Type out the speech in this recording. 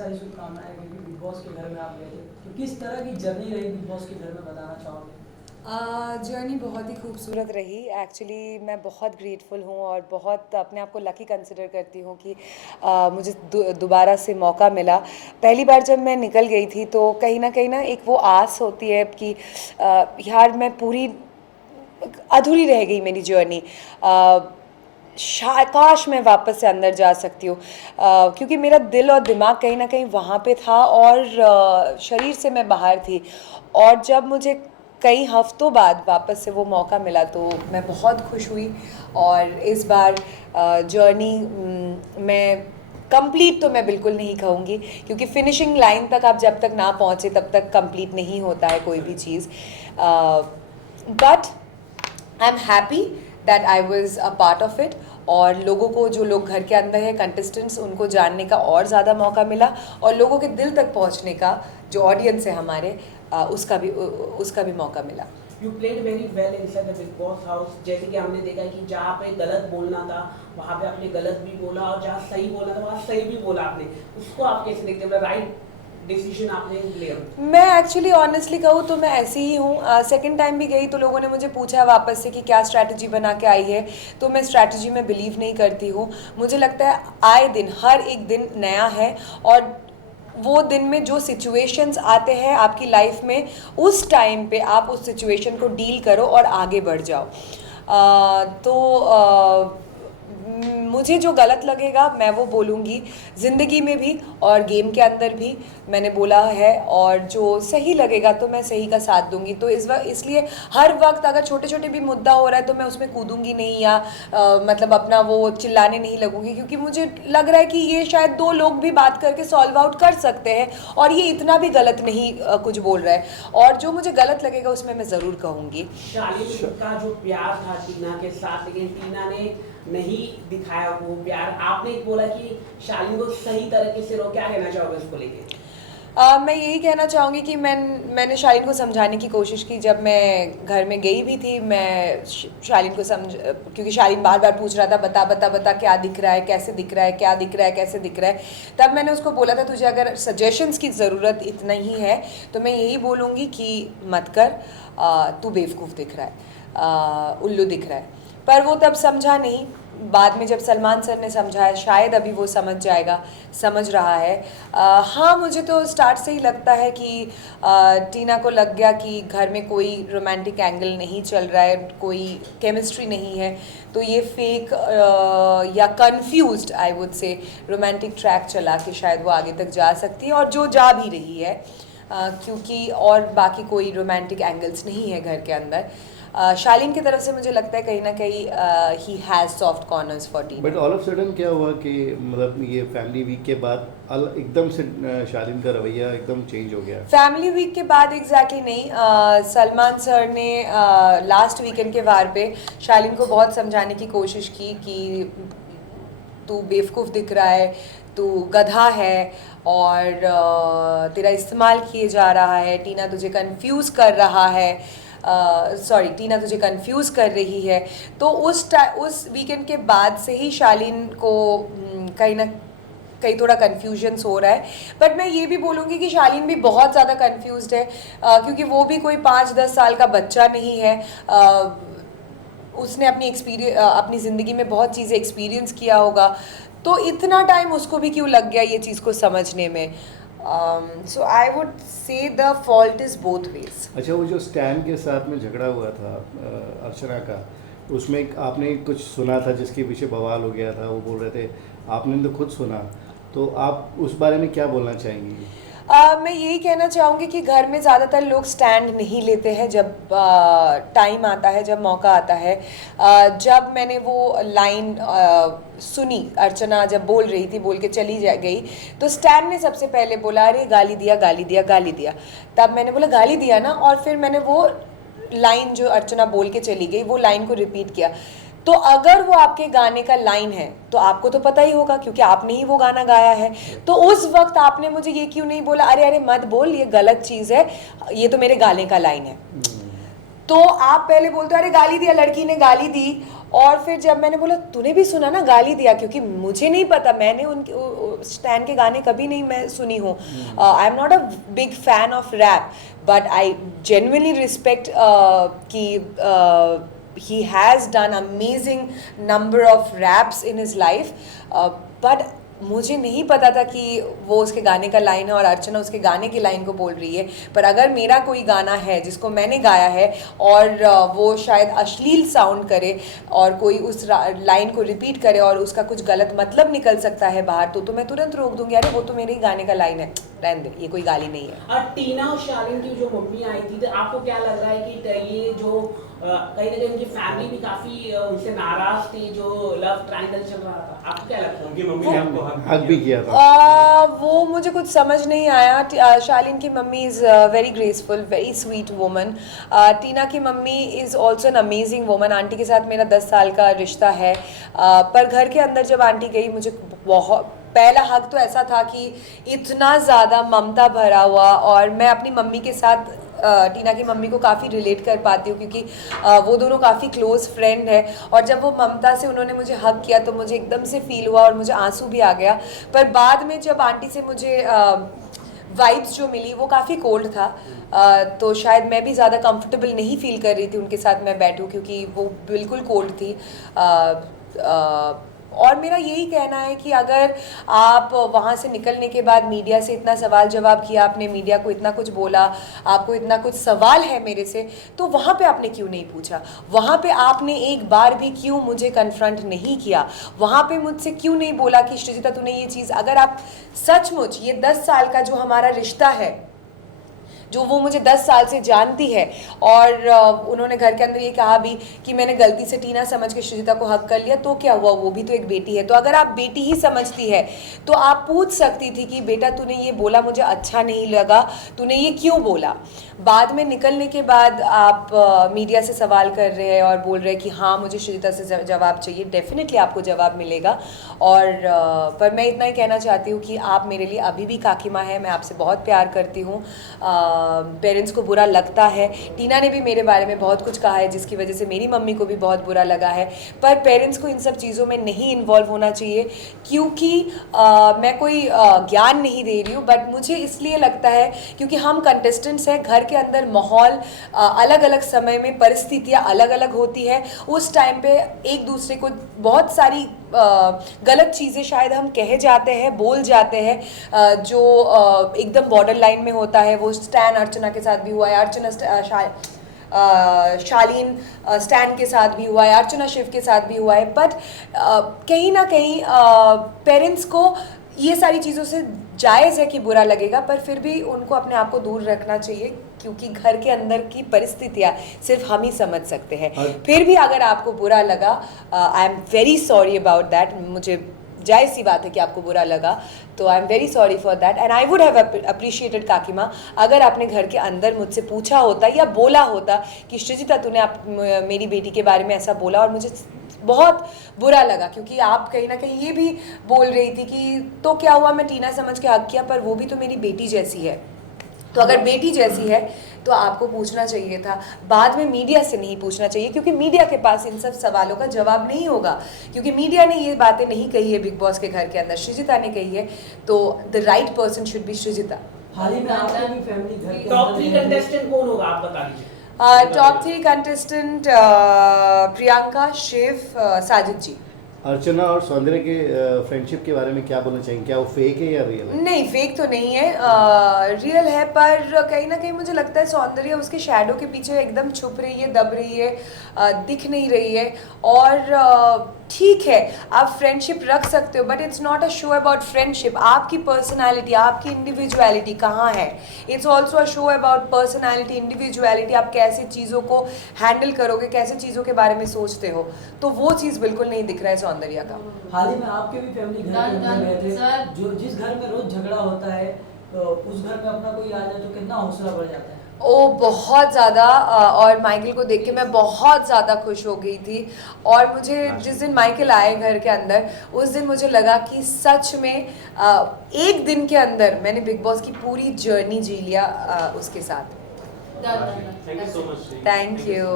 सारी शुभकामनाएं क्योंकि बिग बॉस के घर में आप गए थे, तो किस तरह की जर्नी रही बिग बॉस के घर में, बताना चाहोगे? जर्नी बहुत ही खूबसूरत रही। एक्चुअली मैं बहुत ग्रेटफुल हूँ और बहुत अपने आप को लकी कंसिडर करती हूँ कि मुझे दोबारा से मौका मिला। पहली बार जब मैं निकल गई थी तो कहीं ना एक वो आस होती है कि यार मैं पूरी अधूरी रह गई मेरी जर्नी। काश मैं वापस से अंदर जा सकती हूँ, क्योंकि मेरा दिल और दिमाग कहीं ना कहीं वहाँ पे था और शरीर से मैं बाहर थी। और जब मुझे कई हफ्तों बाद वापस से वो मौका मिला तो मैं बहुत खुश हुई। और इस बार जर्नी मैं कंप्लीट तो मैं बिल्कुल नहीं कहूँगी, क्योंकि फिनिशिंग लाइन तक आप जब तक ना पहुँचे तब तक कंप्लीट नहीं होता है कोई भी चीज़। But I am happy that I was a part of it. और लोगों को, जो लोग घर के अंदर है कंटेस्टेंट्स, उनको जानने का और ज़्यादा मौका मिला और लोगों के दिल तक पहुंचने का, जो ऑडियंस है हमारे, उसका भी मौका मिला। You played very well inside the big boss house. जैसे कि हमने देखा है कि जहाँ पे गलत बोलना था वहाँ पे आपने गलत भी बोला और जहाँ सही बोलना था वहाँ सही भी बोला आपने। उसको आप कैसे देखते हैं? राइट डिसीजन आपने लिया? मैं एक्चुअली ऑनेस्टली कहूँ तो मैं ऐसी ही हूँ। सेकंड टाइम भी गई तो लोगों ने मुझे पूछा वापस से कि क्या स्ट्रैटेजी बना के आई है, तो मैं स्ट्रैटेजी में बिलीव नहीं करती हूँ। मुझे लगता है आए दिन, हर एक दिन नया है और वो दिन में जो सिचुएशंस आते हैं आपकी लाइफ में, उस टाइम पे आप उस सिचुएशन को डील करो और आगे बढ़ जाओ। मुझे जो गलत लगेगा मैं वो बोलूँगी, ज़िंदगी में भी और गेम के अंदर भी मैंने बोला है, और जो सही लगेगा तो मैं सही का साथ दूंगी। तो इसलिए हर वक्त अगर छोटे छोटे भी मुद्दा हो रहा है तो मैं उसमें कूदूंगी नहीं या मतलब अपना वो चिल्लाने नहीं लगूंगी, क्योंकि मुझे लग रहा है कि ये शायद दो लोग भी बात करके सॉल्व आउट कर सकते हैं और ये इतना भी गलत नहीं कुछ बोल रहा है। और जो मुझे गलत लगेगा उसमें मैं ज़रूर कहूँगी। शालीन का जो प्यार था टीना के साथ, लेकिन टीना ने नहीं दिखाया वो प्यार। आपने बोला कि शालीन को सही तरीके से रो, क्या कहना चाहोगे उसको लेके? मैं यही कहना चाहूँगी कि मैंने शालीन को समझाने की कोशिश की। जब मैं घर में गई भी थी, मैं शालीन को क्योंकि शालीन बार बार पूछ रहा था बता बता बता क्या दिख रहा है, कैसे दिख रहा है, क्या दिख रहा है, कैसे दिख रहा है। तब मैंने उसको बोला था तुझे अगर सजेशंस की ज़रूरत इतना ही है तो मैं यही बोलूँगी कि मत कर, तू बेवकूफ़ दिख रहा है, उल्लू दिख रहा है। पर वो तब समझा नहीं। बाद में जब सलमान सर ने समझाया, शायद अभी वो समझ जाएगा, समझ रहा है। हाँ, मुझे तो स्टार्ट से ही लगता है कि टीना को लग गया कि घर में कोई रोमांटिक एंगल नहीं चल रहा है, कोई केमिस्ट्री नहीं है, तो ये फेक या कंफ्यूज्ड आई वुड से रोमांटिक ट्रैक चला के शायद वो आगे तक जा सकती है, और जो जा भी रही है, क्योंकि और बाकी कोई रोमांटिक एंगल्स नहीं है घर के अंदर। शालीन की तरफ से मुझे लगता है कहीं ना कहीं he has soft corners for Tina. But all of sudden क्या हुआ कि मतलब ये फैमिली वीक के बाद एकदम से शालीन का रवैया एकदम चेंज हो गया? फैमिली वीक के बाद एग्जैक्टली नहीं। सलमान सर ने लास्ट वीकेंड के वार पे शालीन को बहुत समझाने की कोशिश की कि तू बेवकूफ़ दिख रहा है, तू गधा है और तेरा इस्तेमाल किए जा रहा है, टीना तुझे कंफ्यूज कर रहा है, टीना तुझे कंफ्यूज कर रही है। तो उस वीकेंड के बाद से ही शालीन को कहीं थोड़ा कन्फ्यूजन्स हो रहा है। बट मैं ये भी बोलूँगी कि शालीन भी बहुत ज़्यादा कन्फ्यूज्ड है, क्योंकि वो भी कोई 5-10 साल का बच्चा नहीं है। उसने अपनी ज़िंदगी में बहुत चीज़ें एक्सपीरियंस किया होगा, तो इतना टाइम उसको भी क्यों लग गया ये चीज़ को समझने में। So I would say the fault is both ways. अच्छा, वो जो स्टैन के साथ में झगड़ा हुआ था अर्चना का, उसमें आपने कुछ सुना था जिसके पीछे बवाल हो गया था, वो बोल रहे थे, आपने तो खुद सुना, तो आप उस बारे में क्या बोलना चाहेंगी? मैं यही कहना चाहूँगी कि घर में ज़्यादातर लोग स्टैंड नहीं लेते हैं जब टाइम आता है, जब मौका आता है। जब मैंने वो लाइन सुनी, अर्चना जब बोल रही थी, बोल के चली गई, तो स्टैंड ने सबसे पहले बोला अरे गाली दिया गाली दिया गाली दिया। तब मैंने बोला गाली दिया ना, और फिर मैंने वो लाइन जो अर्चना बोल के चली गई वो लाइन को रिपीट किया। तो अगर वो आपके गाने का लाइन है तो आपको तो पता ही होगा, क्योंकि आपने ही वो गाना गाया है। तो उस वक्त आपने मुझे ये क्यों नहीं बोला अरे अरे मत बोल, ये गलत चीज़ है, ये तो मेरे गाने का लाइन है। तो आप पहले बोलते हो अरे गाली दिया, लड़की ने गाली दी, और फिर जब मैंने बोला तूने भी सुना ना, गाली दिया, क्योंकि मुझे नहीं पता, मैंने उनके स्टैन के गाने कभी नहीं मैं सुनी हूँ. I am not a big fan of rap, but I genuinely respect कि he has done amazing number of raps in his life, but मुझे नहीं पता था कि वो उसके गाने का लाइन है और अर्चना उसके गाने की लाइन को बोल रही है. पर अगर मेरा कोई गाना है जिसको मैंने गाया है और वो शायद अश्लील साउंड करे और कोई उस लाइन को रिपीट करे और उसका कुछ गलत मतलब निकल सकता है बाहर, तो मैं तुरंत रोक दूंगी, अरे वो तो मेरे ही गाने का लाइन है, रहने दे, ये कोई गाली नहीं है. और टीना और शालीन की जो मम्मी आई थी, तो आपको क्या लग रहा है कि ये जो कहीं ना कहीं उनकी फैमिली भी काफी उनसे नाराज थी, जो लव ट्रायंगल चल रहा था, आपको क्या लगता है? उनकी मम्मी ने आपको हक भी किया था. वो मुझे कुछ समझ नहीं आया. शालीन की mummy is very graceful, very sweet woman. Tina की mummy is also an amazing woman. Aunty के साथ मेरा 10 साल का रिश्ता है. पर घर के अंदर जब आंटी गई, मुझे बहुत पहला हक तो ऐसा था कि इतना ज़्यादा ममता भरा हुआ, और मैं अपनी मम्मी के साथ टीना की मम्मी को काफ़ी रिलेट कर पाती हूँ, क्योंकि वो दोनों काफ़ी क्लोज़ फ्रेंड है. और जब वो ममता से उन्होंने मुझे हक किया तो मुझे एकदम से फील हुआ और मुझे आंसू भी आ गया. पर बाद में जब आंटी से मुझे वाइब्स जो मिली वो काफ़ी कोल्ड था. तो शायद मैं भी ज़्यादा कंफर्टेबल नहीं फील कर रही थी उनके साथ मैं बैठूं, क्योंकि वो बिल्कुल कोल्ड थी. और मेरा यही कहना है कि अगर आप वहाँ से निकलने के बाद मीडिया से इतना सवाल जवाब किया, आपने मीडिया को इतना कुछ बोला, आपको इतना कुछ सवाल है मेरे से, तो वहाँ पे आपने क्यों नहीं पूछा? वहाँ पे आपने एक बार भी क्यों मुझे कन्फ्रंट नहीं किया? वहाँ पे मुझसे क्यों नहीं बोला कि श्रीजिता तूने ये चीज़, अगर आप सचमुच ये 10 साल का जो हमारा रिश्ता है, जो वो मुझे 10 साल से जानती है, और उन्होंने घर के अंदर ये कहा भी कि मैंने गलती से टीना समझ के श्रीजिता को हक कर लिया, तो क्या हुआ, वो भी तो एक बेटी है. तो अगर आप बेटी ही समझती है तो आप पूछ सकती थी कि बेटा तूने ये बोला मुझे अच्छा नहीं लगा, तूने ये क्यों बोला. बाद में निकलने के बाद आप मीडिया से सवाल कर रहे हैं और बोल रहे हैं कि हाँ मुझे श्रीजिता से जवाब चाहिए. डेफिनेटली आपको जवाब मिलेगा. और पर मैं इतना ही कहना चाहती हूँ कि आप मेरे लिए अभी भी काकी माँ है. मैं आपसे बहुत प्यार करती हूँ. पेरेंट्स को बुरा लगता है. टीना ने भी मेरे बारे में बहुत कुछ कहा है जिसकी वजह से मेरी मम्मी को भी बहुत बुरा लगा है. पर पेरेंट्स को इन सब चीज़ों में नहीं इन्वॉल्व होना चाहिए, क्योंकि मैं कोई ज्ञान नहीं दे रही हूँ, बट मुझे इसलिए लगता है क्योंकि हम कंटेस्टेंट्स हैं. घर के अंदर माहौल अलग अलग समय में परिस्थितियाँ अलग अलग होती है. उस टाइम पे एक दूसरे को बहुत सारी गलत चीज़ें शायद हम कहे जाते हैं, बोल जाते हैं, जो एकदम बॉर्डर लाइन में होता है. वो स्टैन अर्चना के साथ भी हुआ है, अर्चना शालीन स्टैन के साथ भी हुआ है, अर्चना शिव के साथ भी हुआ है. बट कहीं ना कहीं पेरेंट्स को ये सारी चीज़ों से जायज़ है कि बुरा लगेगा, पर फिर भी उनको अपने आप को दूर रखना चाहिए, क्योंकि घर के अंदर की परिस्थितियाँ सिर्फ हम ही समझ सकते हैं. फिर भी अगर आपको बुरा लगा, I am very sorry about that. मुझे जायज़ सी बात है कि आपको बुरा लगा, तो I am very sorry for that. And I would have appreciated काकी माँ अगर आपने घर के अंदर मुझसे पूछा होता या बोला होता कि श्रीजिता तूने मेरी बेटी के बारे में ऐसा बोला और मुझे बहुत बुरा लगा, क्योंकि आप कहीं ना कहीं ये भी बोल रही थी कि तो क्या हुआ, मैं टीना समझ के हक किया, पर वो भी तो मेरी बेटी जैसी है. तो अगर बेटी जैसी है तो आपको पूछना चाहिए था. बाद में मीडिया से नहीं पूछना चाहिए, क्योंकि मीडिया के पास इन सब सवालों का जवाब नहीं होगा, क्योंकि मीडिया ने ये बातें नहीं कही है बिग बॉस के घर के अंदर, श्रीजिता ने कही है. तो the right person should be Srijita. हाल ही में आपकी भी फैमिली घर के टॉप अंदर 3 है. कंटेस्टेंट कौन होगा आप बता दीजिए. टॉप 3 कंटेस्टेंट प्रियंका, शिव, साजिद जी. अर्चना और सौंदर्य के फ्रेंडशिप के बारे में क्या बोलना चाहिए? क्या वो फेक है या रियल है? नहीं, फेक तो नहीं है, रियल है. पर कहीं ना कहीं मुझे लगता है सौंदर्य उसके शैडो के पीछे एकदम छुप रही है, दब रही है, दिख नहीं रही है. और ठीक है आप फ्रेंडशिप रख सकते हो, but it's not a show about friendship. आपकी पर्सनालिटी, आपकी इंडिविजुअलिटी कहाँ है? It's also a show about personality, individuality. आप कैसे चीज़ों को हैंडल करोगे, कैसे चीज़ों के बारे में सोचते हो, तो वो चीज़ बिल्कुल नहीं दिख रहा है सौंदर्य का. हाल ही में आपके भी फैमिली घर के अंदर गए थे, जो जिस घर में रोज झगड़ा होता है, तो उस घर में अपना कोई आ जाए तो कितना हौसला बढ़ जाता है. ओ बहुत ज़्यादा. और माइकल को देख के मैं बहुत ज़्यादा खुश हो गई थी. और मुझे जिस दिन माइकल आए घर के अंदर, उस दिन मुझे लगा कि सच में एक दिन के अंदर मैंने बिग बॉस की पूरी जर्नी जी लिया उसके साथ. Thank you so much. Thank you.